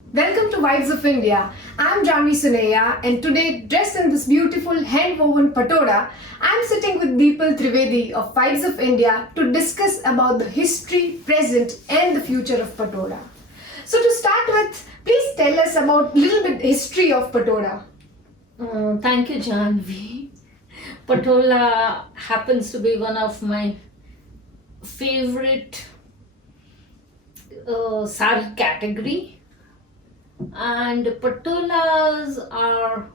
Welcome to Vibes of India. I'm Janvi Suneya, and today, dressed in this beautiful hand-woven patola, I'm sitting with Deepal Trivedi of Vibes of India to discuss about the history, present, and the future of patola. So to start with, please tell us about little bit history of patola. Thank you, Janvi. Patola happens to be one of my favorite sari category, and patolas are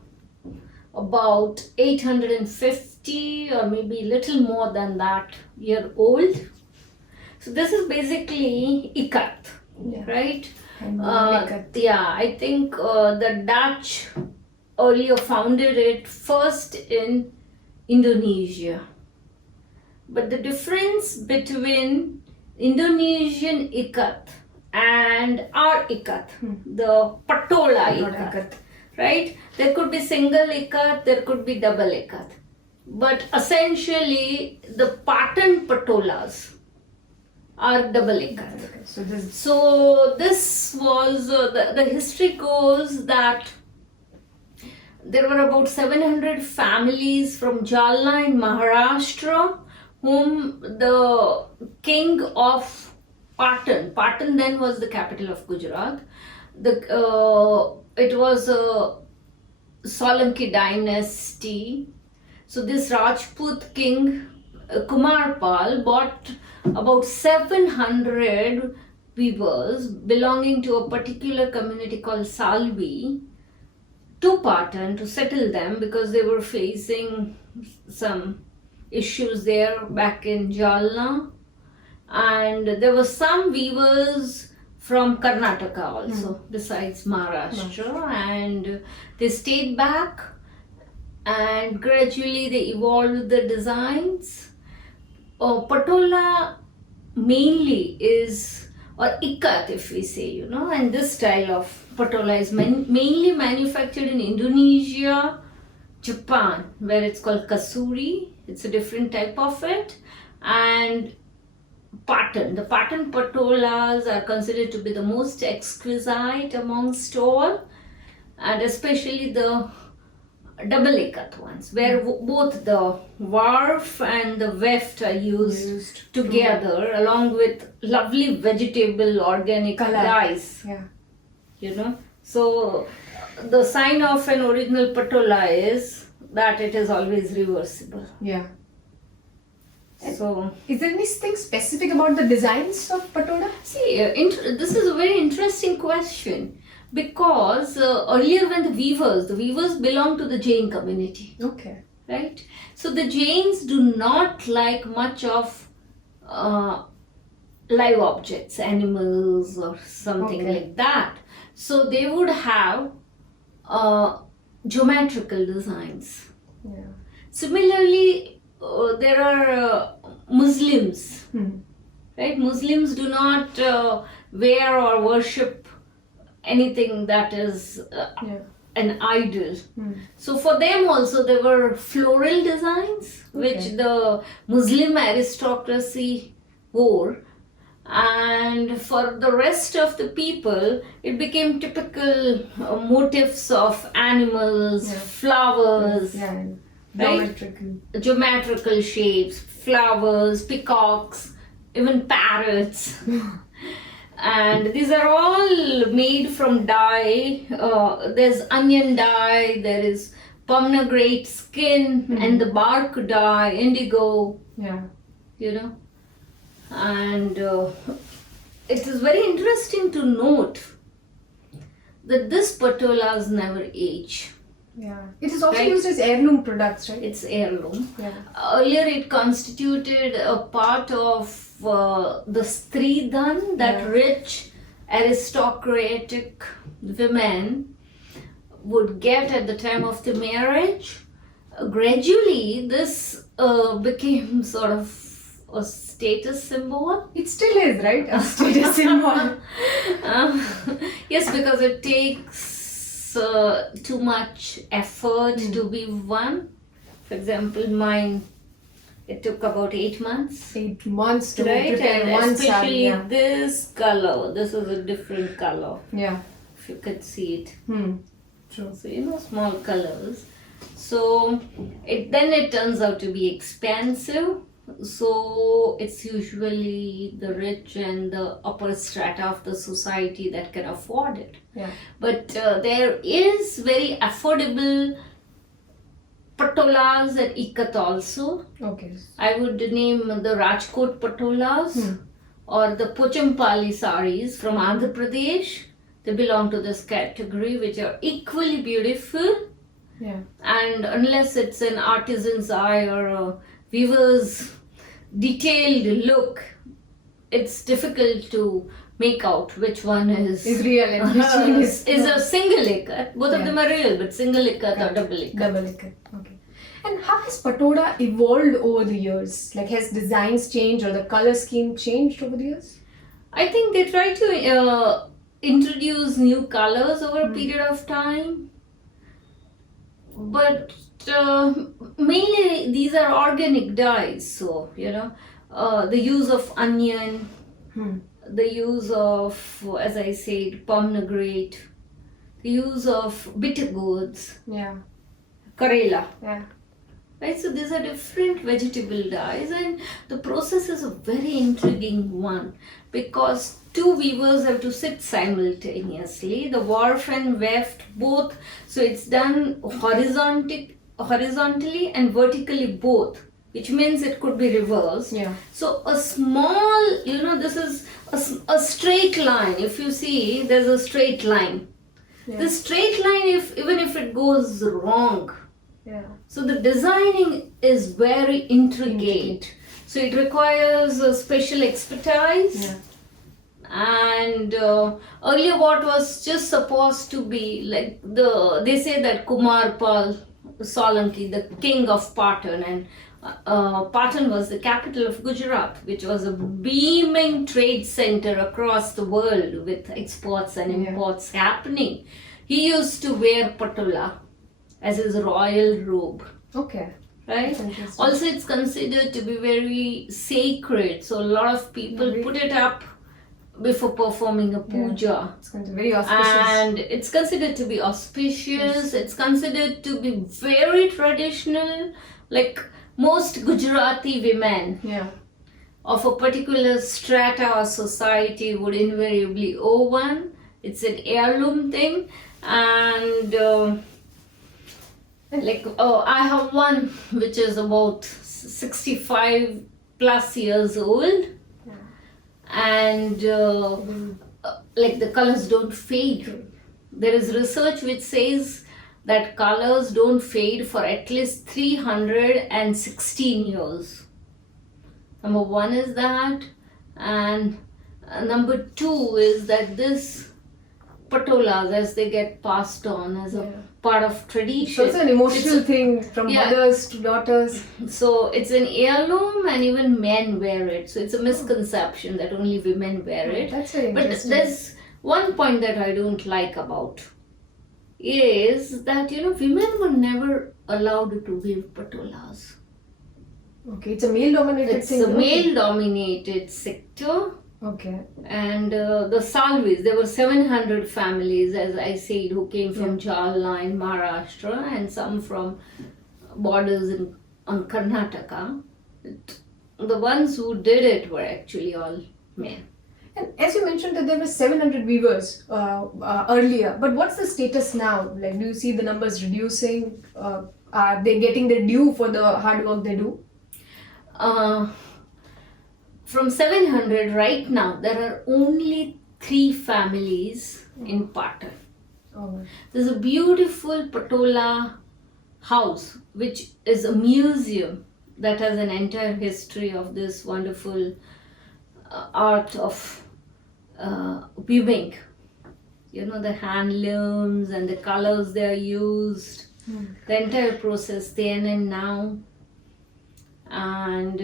about 850 or maybe little more than that year old. So this is basically ikat, right? I think the Dutch earlier founded it first in Indonesia. But the difference between Indonesian ikat and our ikat, the patola ikat, right? There could be single ikat, there could be double ikat. But essentially, the pattern patolas are double ikat. So this was, the history goes that there were about 700 families from Jalna in Maharashtra whom the king of Patan then was the capital of Gujarat. It was a Solanki dynasty. So this Rajput king Kumarpal bought about 700 weavers belonging to a particular community called Salvi to Patan to settle them because they were facing some issues there back in Jalna, and there were some weavers from Karnataka also besides Maharashtra, and they stayed back and gradually they evolved the designs. Patola mainly is, or ikat if we say, and this style of patola is mainly manufactured in Indonesia, Japan, where it's called kasuri. It's a different type of it. And Patan. The Patan patolas are considered to be the most exquisite amongst all, and especially the double ikat ones, where both the warp and the weft are used together along with lovely vegetable organic dyes. So the sign of an original patola is that it is always reversible. So, is there anything specific about the designs of patola? See, this is a very interesting question because earlier when the weavers belong to the Jain community. Okay. Right? So the Jains do not like much of live objects, animals or something like that. So they would have geometrical designs. Similarly, there are Muslims, right? Muslims do not wear or worship anything that is an idol. So for them also there were floral designs which the Muslim aristocracy wore, and for the rest of the people it became typical motifs of animals, flowers, geometrical shapes, flowers, peacocks, even parrots. And these are all made from dye. There's onion dye, there is pomegranate skin, and the bark dye, indigo. And it is very interesting to note that this patolas never age. It is also used as heirloom products, right? It's heirloom. Earlier it constituted a part of the stridhan that rich aristocratic women would get at the time of the marriage. Gradually this became sort of a status symbol. It still is, right? A status symbol. Yes, because it takes too much effort to be one. For example, mine, it took about 8 months. 8 months to right? prepare And one especially sari. this color. This is a different color. if you could see it. True. So small colors. So it turns out to be expensive. So it's usually the rich and the upper strata of the society that can afford it. Yeah. But there is very affordable patolas at Ikat also. Okay. I would name the Rajkot patolas or the Pochampali saris from Andhra Pradesh. They belong to this category, which are equally beautiful. Yeah. And unless it's an artisan's eye or a weaver's detailed look, it's difficult to make out which one is real and which one is a single ikat. Both of them are real, but single ikat or double ikat. Double ikat. Okay. And how has Patola evolved over the years? Like, has designs changed or the color scheme changed over the years? I think they try to introduce new colors over a period of time. But mainly these are organic dyes, so the use of onion, the use of, as I said, pomegranate, the use of bitter gourds, karela. Yeah. Right, so these are different vegetable dyes, and the process is a very intriguing one because two weavers have to sit simultaneously, the warp and weft both. So it's done horizontally and vertically both, which means it could be reversed. Yeah. So a small, this is a straight line. If you see, there's a straight line. Yeah. The straight line, even if it goes wrong, so the designing is very intricate. So it requires a special expertise. Yeah. And earlier what was just supposed to be like they say that Kumarpal Solanki, the king of Patan, and Patan was the capital of Gujarat, which was a beaming trade center across the world with exports and imports happening. He used to wear patola as his royal robe. Okay. Right? Also, it's considered to be very sacred. So a lot of people put it up before performing a puja. It's very auspicious. And it's considered to be auspicious. It's considered to be very traditional. Like most Gujarati women of a particular strata or society would invariably own one. It's an heirloom thing. And I have one which is about 65 plus years old, and the colors don't fade. There is research which says that colors don't fade for at least 316 years. Number one is that, and number two is that this patolas, as they get passed on as a part of tradition. It's also an emotional thing from mothers to daughters. So it's an heirloom and even men wear it. So it's a misconception that only women wear it. That's very interesting. But there's one point that I don't like about is that women were never allowed to wear patolas. Okay, it's a male-dominated thing. It's a male-dominated sector. Okay. And the Salvis, there were 700 families, as I said, who came from Jalna in Maharashtra and some from borders on Karnataka. The ones who did it were actually all men. And as you mentioned that there were 700 weavers earlier, but what's the status now? Like, do you see the numbers reducing? Are they getting their due for the hard work they do? From 700 right now, there are only 3 families in Patan. There's a beautiful Patola house, which is a museum that has an entire history of this wonderful art of weaving. The handlooms and the colors they are used, the entire process then and now. And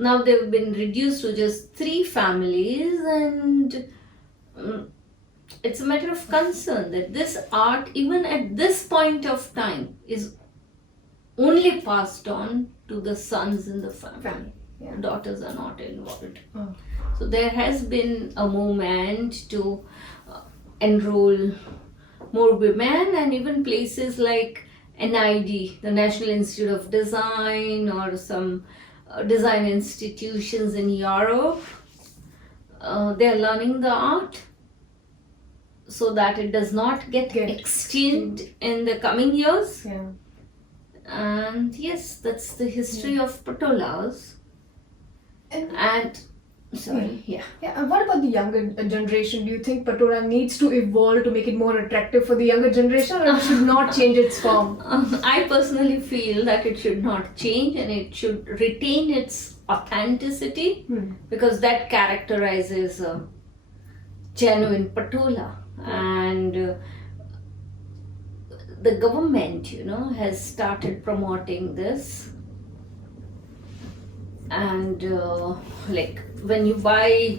now they've been reduced to just 3 families, and it's a matter of concern that this art, even at this point of time, is only passed on to the sons in the family. Daughters are not involved. So there has been a movement to enroll more women, and even places like NID, the National Institute of Design, or some design institutions in Europe, they are learning the art so that it does not get extinct in the coming years. Yeah. And yes, that's the history of patolas. And sorry, yeah. Yeah, and what about the younger generation? Do you think Patola needs to evolve to make it more attractive for the younger generation, or it should not change its form? I personally feel that it should not change and it should retain its authenticity, because that characterizes a genuine Patola. And the government, has started promoting this. And like when you buy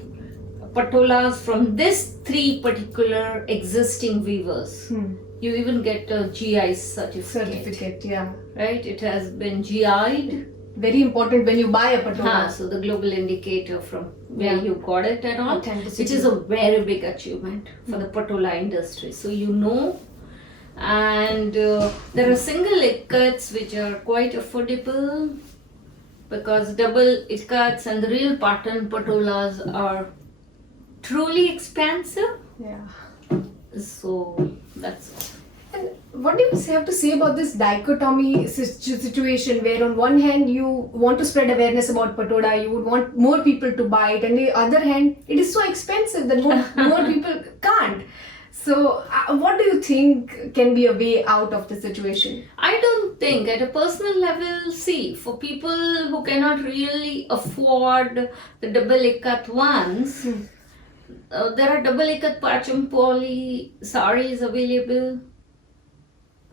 patolas from this 3 particular existing weavers, you even get a GI certificate. Yeah. Right? It has been GI'd. Very important when you buy a patola. So the global indicator from where you got it and all, Authenticity. which is a very big achievement for the patola industry. So and there are single ikats which are quite affordable, because double ikats and the real pattern patolas are truly expensive. Yeah. So that's it. And what do you have to say about this dichotomy situation, where on one hand you want to spread awareness about patola, you would want more people to buy it, and on the other hand it is so expensive that more people can't. So what do you think can be a way out of the situation? I don't think, at a personal level, see, for people who cannot really afford the double ikat ones, there are double ikat Pachampoli saris available,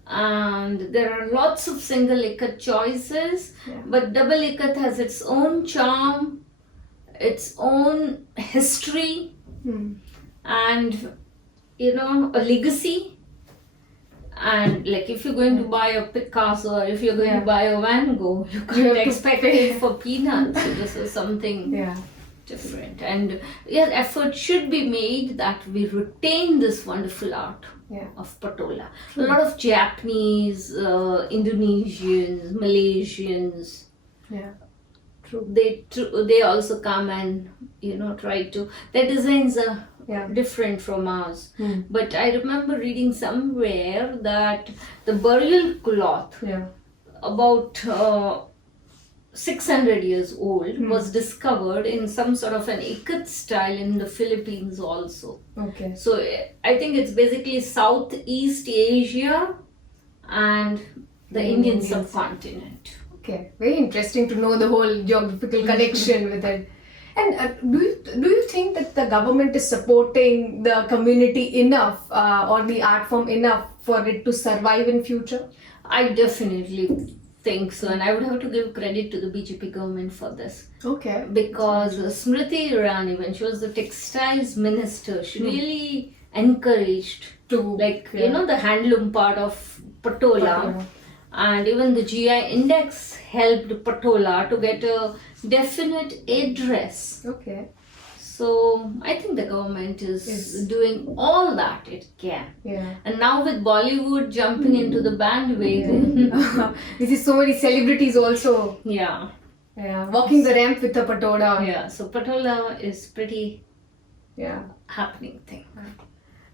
and there are lots of single ikat choices. But double ikat has its own charm, its own history, and a legacy. And like if you're going to buy a Picasso, or if you're going to buy a Van Gogh, you can't expect it for peanuts. So this is something different. And effort should be made that we retain this wonderful art of patola. A lot of Japanese, Indonesians, Malaysians, they also come and try to, their designs are different from ours. But I remember reading somewhere that the burial cloth, about 600 years old, was discovered in some sort of an ikat style in the Philippines also. Okay. So I think it's basically Southeast Asia and the Indian subcontinent. Okay, very interesting to know the whole geographical connection with it. And do you think that the government is supporting the community enough, or the art form enough for it to survive in future? I definitely think so, and I would have to give credit to the BJP government for this. Okay. Because Smriti Irani, when she was the textiles minister, she really encouraged To the handloom part of patola. And even the GI index helped patola to get a definite address. Okay. So I think the government is doing all that it can. Yeah. And now with Bollywood jumping into the bandwagon. We see so many celebrities also. Yeah. Walking the ramp with the patola. Yeah. So patola is pretty happening thing.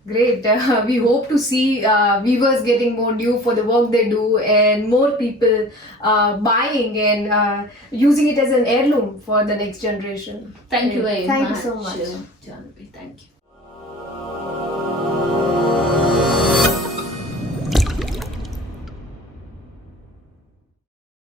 Great. We hope to see weavers getting more due for the work they do, and more people buying and using it as an heirloom for the next generation. Thank you very much. Thank you so much. Janvi. Thank you.